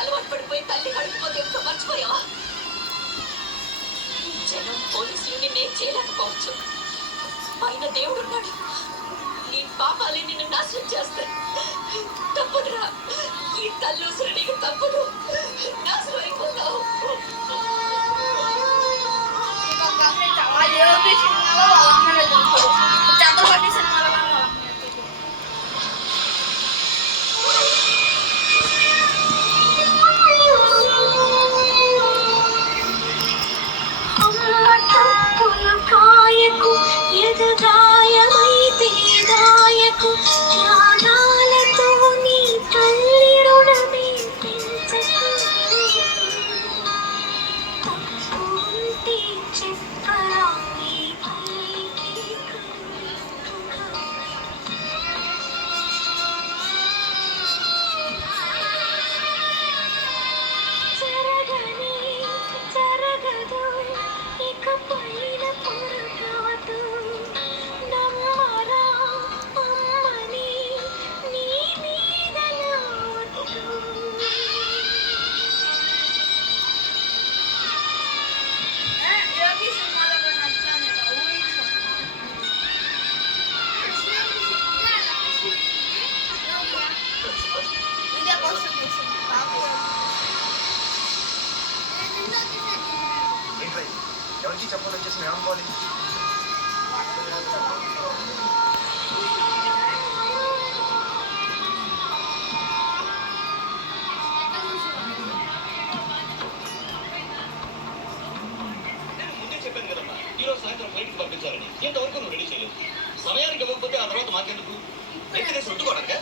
అలవాటు పడిపోయి తల్లి కడుపుపోతే ఎంతో మర్చిపోయావా? ఈ జనం పోలీసులు నిన్నేం చేయలేకపోవచ్చు. పైన దేవుడున్నాడు. నీ పాపాలే నిన్ను నాశనం చేస్తాయి. తప్పదురా, ఈ తల్లి నీకు తప్పదు. నాశనం అయిపోతావు. ఎవరికి చెప్పాలని వచ్చేసి మేము అనుకోవాలి. నేను ముందే చెప్పాను కదమ్మా, ఈరోజు సాయంత్రం ఫ్లైట్కి పంపించాలని. ఎంతవరకు నువ్వు రెడీ చేయలేదు. సమయానికి ఇవ్వకపోతే ఆ తర్వాత మాకెందుకు? అయితే నేను చుట్టుకోవడానికి